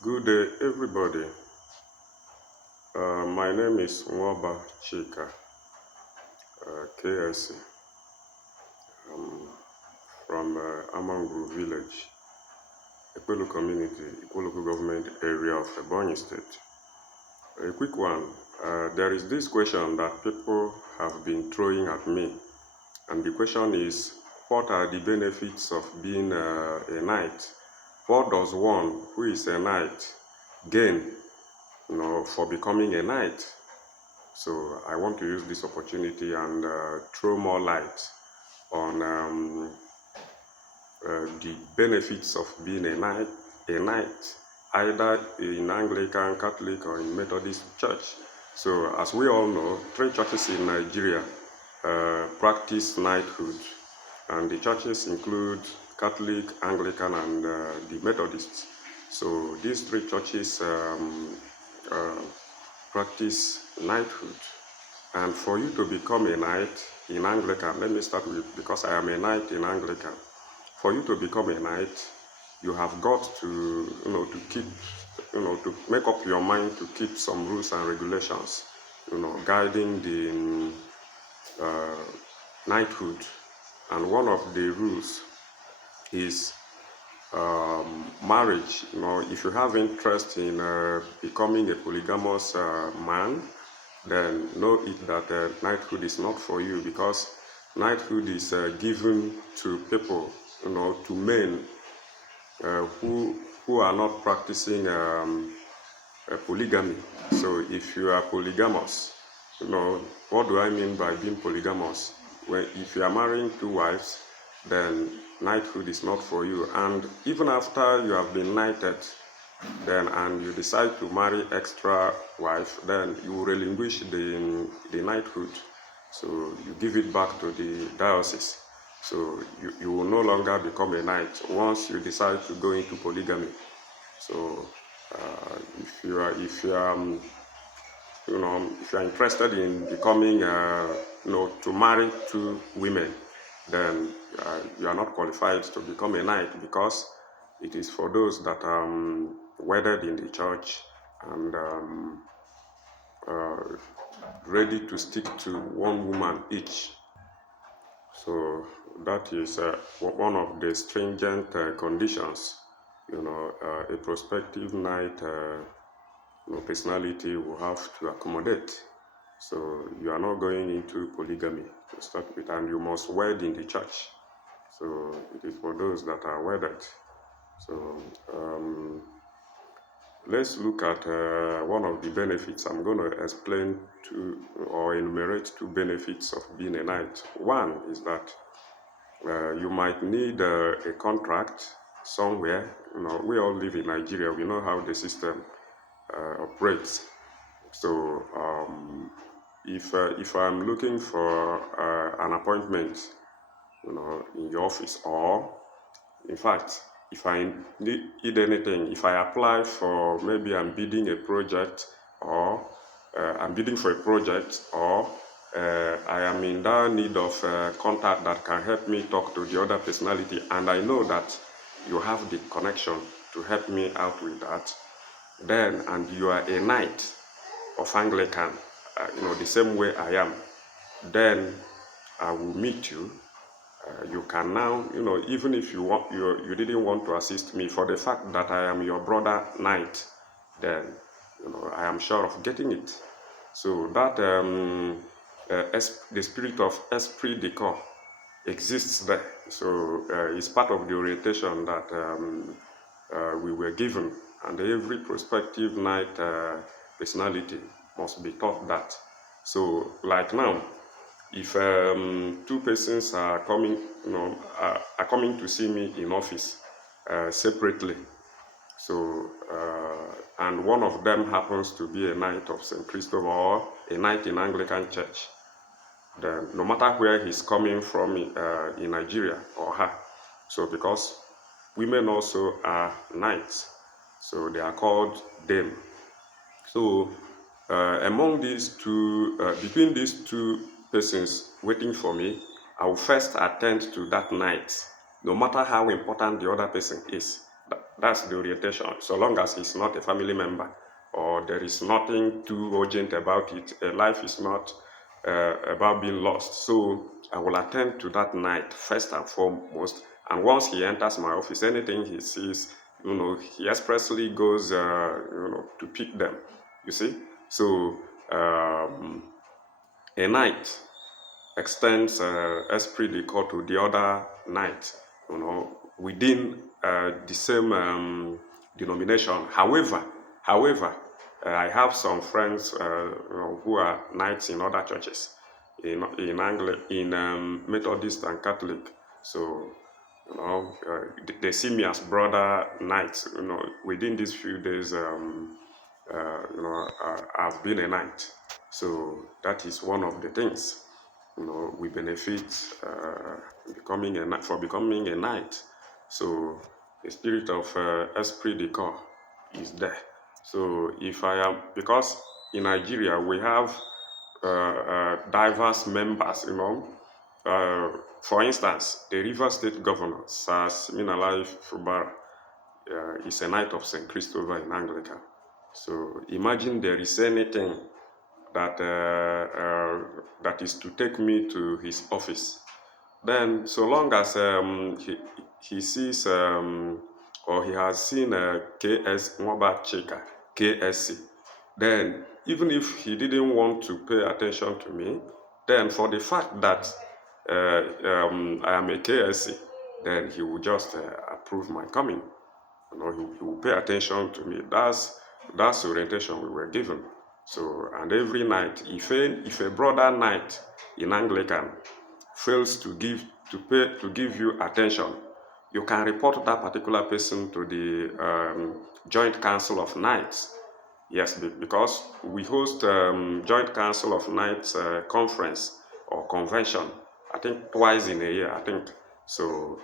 Good day, everybody. My name is Nwoba Chika, KSC, from Amangru Village, Ekpelu Community, Ikwo Government Area of Ebonyi State. A quick one. There is this question that people have been throwing at me, and the question is, what are the benefits of being a knight? What does one who is a knight gain, for becoming a knight? So I want to use this opportunity and throw more light on the benefits of being a knight, either in Anglican, Catholic, or in Methodist Church. So as we all know, 3 churches in Nigeria practice knighthood, and the churches include Catholic, Anglican, and the Methodists. So these 3 churches practice knighthood. And for you to become a knight in Anglican, let me start with, because I am a knight in Anglican. For you to become a knight, you have got to, to keep, to make up your mind to keep some rules and regulations, guiding the knighthood. And one of the rules is marriage. If you have interest in becoming a polygamous man, then know it that knighthood is not for you, because knighthood is given to people, to men who are not practicing polygamy. So if you are polygamous, what do I mean by being polygamous? If you are marrying 2 wives, then knighthood is not for you. And even after you have been knighted, and you decide to marry extra wife, then you relinquish the knighthood. So you give it back to the diocese. So you will no longer become a knight once you decide to go into polygamy. So if you are interested in becoming to marry 2 women, then you are not qualified to become a knight, because it is for those that are wedded in the church and ready to stick to 1 woman each. So that is one of the stringent conditions, a prospective knight personality will have to accommodate. So you are not going into polygamy to start with, and you must wed in the church. So it is for those that are wedded. So let's look at one of the benefits. I'm going to explain or enumerate 2 benefits of being a knight. One is that you might need a contract somewhere. We all live in Nigeria. We know how the system operates. So if I'm looking for an appointment, in your office, or in fact, if I need anything, if I apply for, maybe I'm bidding a project, or I'm bidding for a project, or I am in that need of contact that can help me talk to the other personality, and I know that you have the connection to help me out with that, then, and you are a knight of Anglican, the same way I am, then I will meet you. You can now, even if you didn't want to assist me, for the fact that I am your brother knight, then I am sure of getting it. So that the spirit of esprit de corps exists there. So it's part of the orientation that we were given, and every prospective knight personality must be taught that. So like now, if 2 persons are coming, are coming to see me in office separately, so and one of them happens to be a knight of St. Christopher or a knight in Anglican Church, then no matter where he's coming from in Nigeria, or her, so because women also are knights, so they are called dame. So among these 2, between these 2 persons waiting for me, I will first attend to that knight, no matter how important the other person is. That's the orientation. So long as he's not a family member or there is nothing too urgent about it, life is not about being lost. So I will attend to that night first and foremost. And once he enters my office, anything he sees, he expressly goes, to pick them. You see? So a night extends esprit de corps to the other night, within the same denomination. However, I have some friends who are knights in other churches, in Methodist and Catholic. So they see me as brother knights. Within these few days, I've been a knight. So that is one of the things. We benefit becoming a knight. So the spirit of esprit de corps is there. So if I am, because in Nigeria we have diverse members, for instance, the River State Governor, Sir Siminalayi Fubara, is a Knight of St. Christopher in Anglican. So imagine there is anything that is to take me to his office. Then, so long as he sees or he has seen KS Mwaba Chika, KSC, then even if he didn't want to pay attention to me, then for the fact that I am a KSC, then he will just approve my coming. He will pay attention to me. That's the orientation we were given. So, and every night, if a brother knight in Anglican fails to give you attention, you can report that particular person to the Joint Council of Knights. Yes, because we host Joint Council of Knights conference or convention, I think twice in a year, I think. So,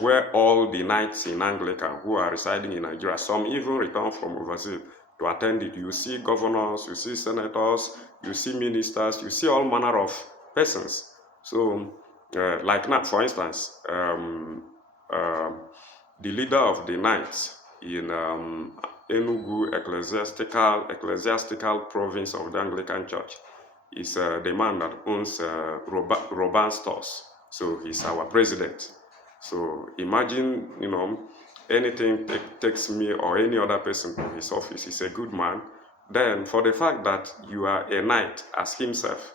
where all the knights in Anglican who are residing in Nigeria, some even return from overseas to attend it. You see governors, you see senators, you see ministers, you see all manner of persons. So, like now, for instance, the leader of the knights in Enugu ecclesiastical province of the Anglican Church is the man that owns Roban Stores. So he's our president. So imagine, anything takes me or any other person to his office. He's a good man. Then for the fact that you are a knight as himself,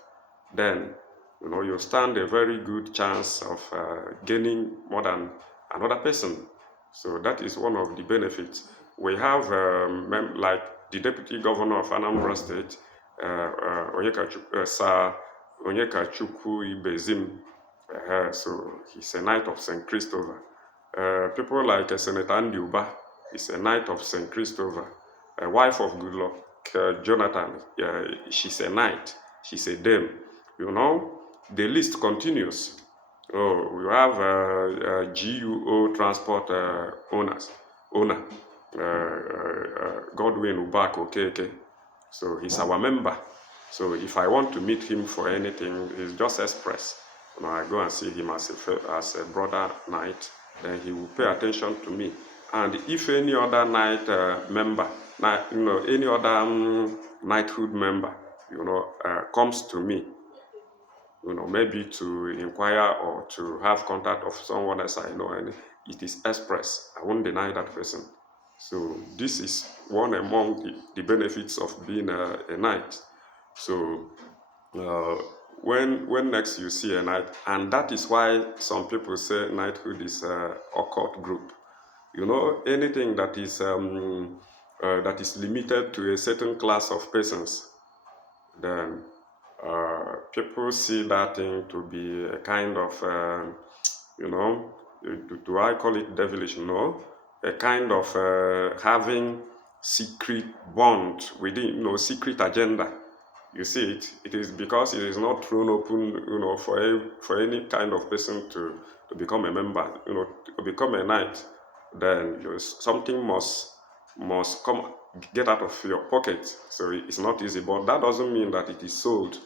then you stand a very good chance of gaining more than another person. So that is one of the benefits. We have like the deputy governor of Anambra State, Sir Onyekachukwu Ibezim. So he's a Knight of St. Christopher. People like Senator Andy Uba is a Knight of St. Christopher. A wife of Goodluck Jonathan, she's a knight. She's a dame. The list continues. We have GUO transport owner, Godwin Ubako Keke. So he's our member. So if I want to meet him for anything, it's just express. I go and see him as a brother knight, then he will pay attention to me. And if any other knight member, any other knighthood member, comes to me, maybe to inquire or to have contact of someone else I know, and it is express, I won't deny that person. So this is one among the benefits of being a knight. So when next you see a knight, and that is why some people say knighthood is a occult group. Anything that is limited to a certain class of persons, then people see that thing to be a kind of, do I call it devilish? No, a kind of having secret bond within, secret agenda. You see it. It is because it is not thrown open, for any kind of person to become a member, to become a knight. Then something must get out of your pocket. So it's not easy. But that doesn't mean that it is sold.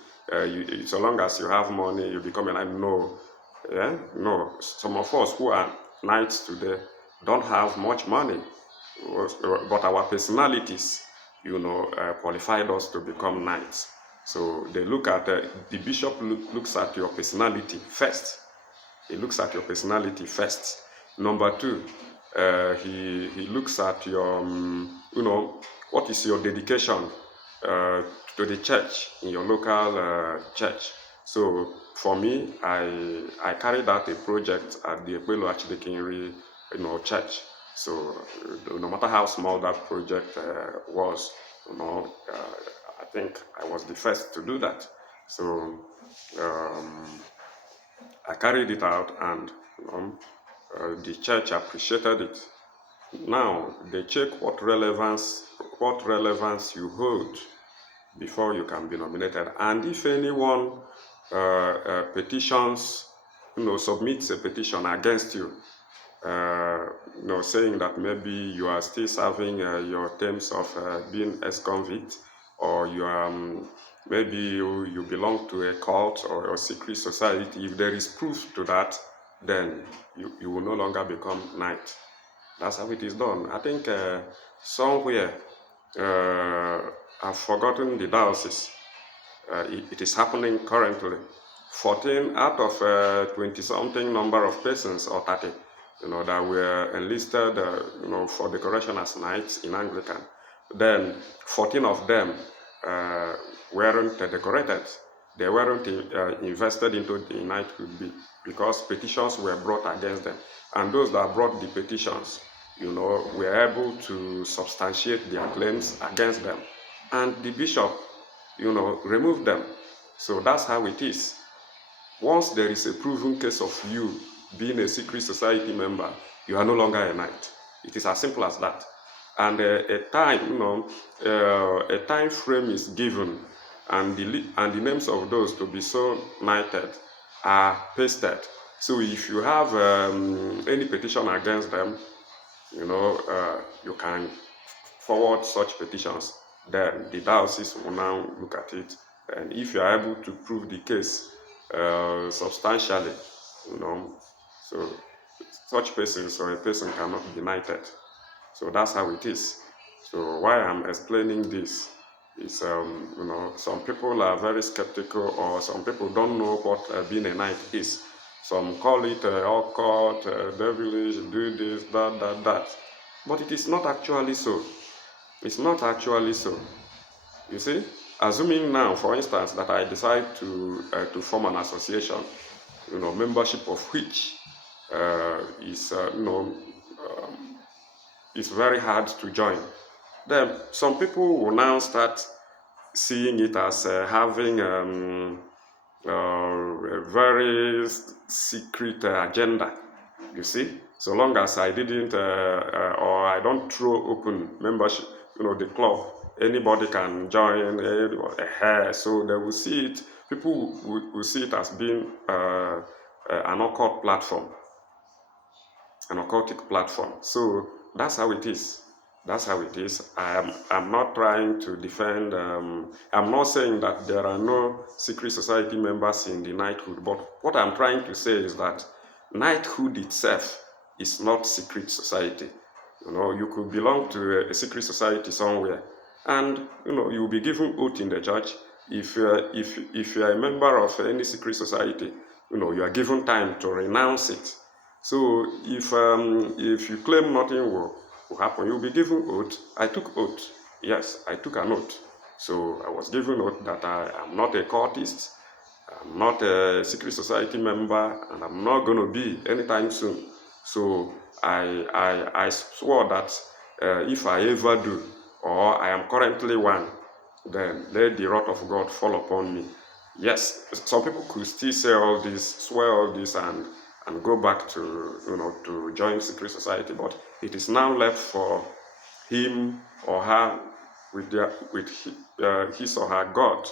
So long as you have money, you become a knight. No, yeah, no. Some of us who are knights today, don't have much money, but our personalities, qualified us to become knights. So they look at the bishop looks at your personality first. He looks at your personality first. Number two, he looks at your what is your dedication to the church in your local church. So for me, I carried out a project at the Ekpelo Archdeaconry, church. So no matter how small that project was, I think I was the first to do that. So I carried it out, and the church appreciated it. Now they check what relevance you hold before you can be nominated. And if anyone petitions, submits a petition against you, saying that maybe you are still serving your terms of being ex-convict, or you are maybe you belong to a cult or a secret society, if there is proof to that, then you will no longer become knight. That's how it is done. I think somewhere, I've forgotten the diocese, it is happening currently. 14 out of 20-something number of persons, or 30, that were enlisted, for decoration as knights in Anglican. Then 14 of them weren't decorated. They weren't invested into the knighthood because petitions were brought against them. And those that brought the petitions, were able to substantiate their claims against them. And the bishop, removed them. So that's how it is. Once there is a proven case of you being a secret society member, you are no longer a knight. It is as simple as that. And a time frame is given, and the names of those to be so knighted are pasted. So if you have any petition against them, you can forward such petitions. Then the diocese will now look at it, and if you are able to prove the case substantially, so such persons or a person cannot be knighted. So that's how it is. So why I'm explaining this is, some people are very skeptical, or some people don't know what being a knight is. Some call it occult, devilish, do this, that. But it is not actually so. It's not actually so. You see, assuming now, for instance, that I decide to form an association, membership of which is very hard to join. Then some people will now start seeing it as having a very secret agenda. You see, so long as I didn't or I don't throw open membership, the club, anybody can join. So they will see it. People will see it as being an occult platform, an occultic platform. So that's how it is. That's how it is. I'm not trying to defend, I'm not saying that there are no secret society members in the knighthood, but what I'm trying to say is that knighthood itself is not secret society. You could belong to a secret society somewhere, and you will be given oath in the church. If you are a member of any secret society, you are given time to renounce it. So if you claim nothing will happen, you'll be given oath. I took oath. Yes, I took an oath. So I was given oath that I am not a cultist, I'm not a secret society member, and I'm not going to be anytime soon. So I swore that if I ever do, or I am currently one, then let the wrath of God fall upon me. Yes, some people could still say all this, swear all this, and go back to to join secret society, but it is now left for him or her with his or her God.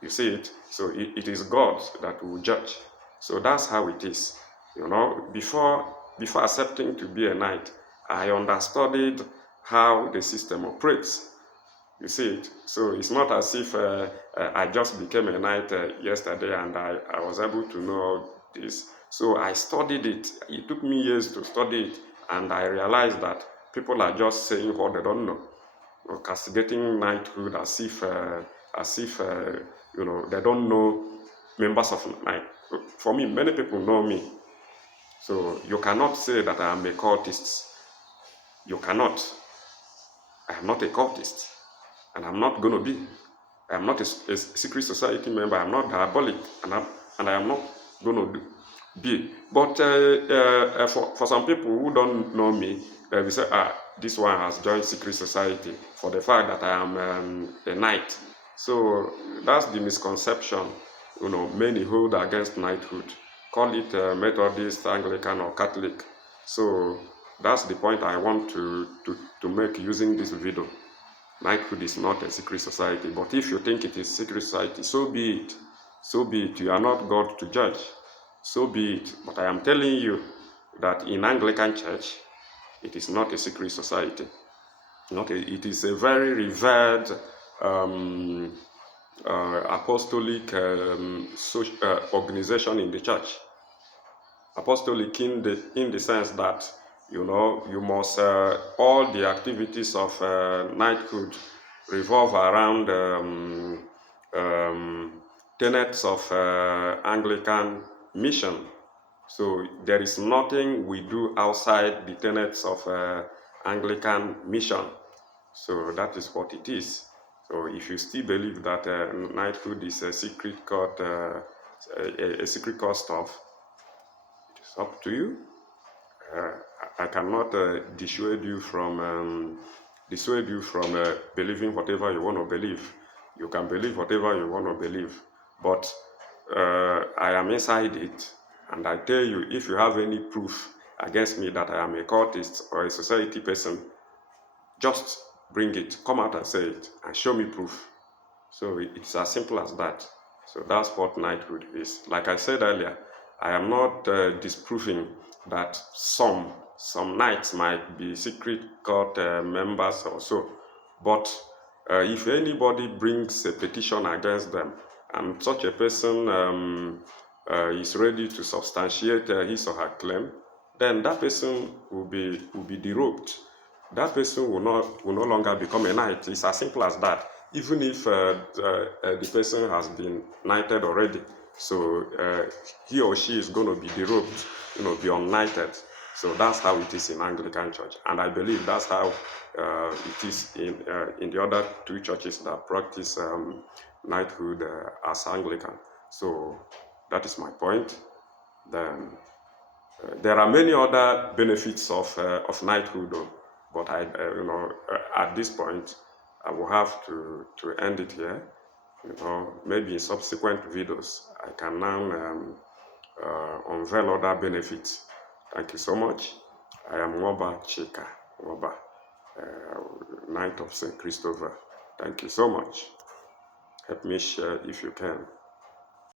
You see it? So it is God that will judge. So that's how it is. Before accepting to be a knight, I understudied how the system operates. You see it? So it's not as if I just became a knight yesterday and I was able to know this. So I studied it. It took me years to study it. And I realized that people are just saying what they don't know, castigating knighthood as if they don't know members of knight. For me, many people know me, so you cannot say that I am a cultist. You cannot. I am not a cultist, and I'm not going to be. I am not a secret society member. I'm not diabolic, and I am not going to be. But for some people who don't know me, we say, this one has joined secret society for the fact that I am a knight. So that's the misconception, many hold against knighthood. Call it Methodist, Anglican, or Catholic. So that's the point I want to make using this video. Knighthood is not a secret society, but if you think it is secret society, so be it. So be it. You are not God to judge. So be it. But I am telling you that in Anglican Church, it is not a secret society. It is a very revered apostolic organization in the church. Apostolic in the sense that you must all the activities of knighthood revolve around tenets of Anglican mission. So there is nothing we do outside the tenets of Anglican mission. So that is what it is. So if you still believe that knighthood is a secret cult, a secret cult stuff, it is up to you. I cannot dissuade you from believing whatever you want to believe. You can believe whatever you want to believe, but I am inside it, and I tell you, if you have any proof against me that I am a cultist or a society person, just bring it, come out and say it, and show me proof. So it's as simple as that. So that's what knighthood is. Like I said earlier, I am not disproving that some knights might be secret cult members or so, but if anybody brings a petition against them, and such a person is ready to substantiate his or her claim, then that person will be derobed. That person will no longer become a knight. It's as simple as that. Even if the person has been knighted already, so he or she is going to be derobed, be unknighted. So that's how it is in Anglican Church, and I believe that's how it is in the other two churches that practice knighthood as Anglican. So that is my point. Then there are many other benefits of knighthood, though, but at this point, I will have to end it here. Maybe in subsequent videos, I can now unveil other benefits. Thank you so much. I am Nwoba Chika Nwoba, Knight of St. Christopher. Thank you so much. Help me share if you can.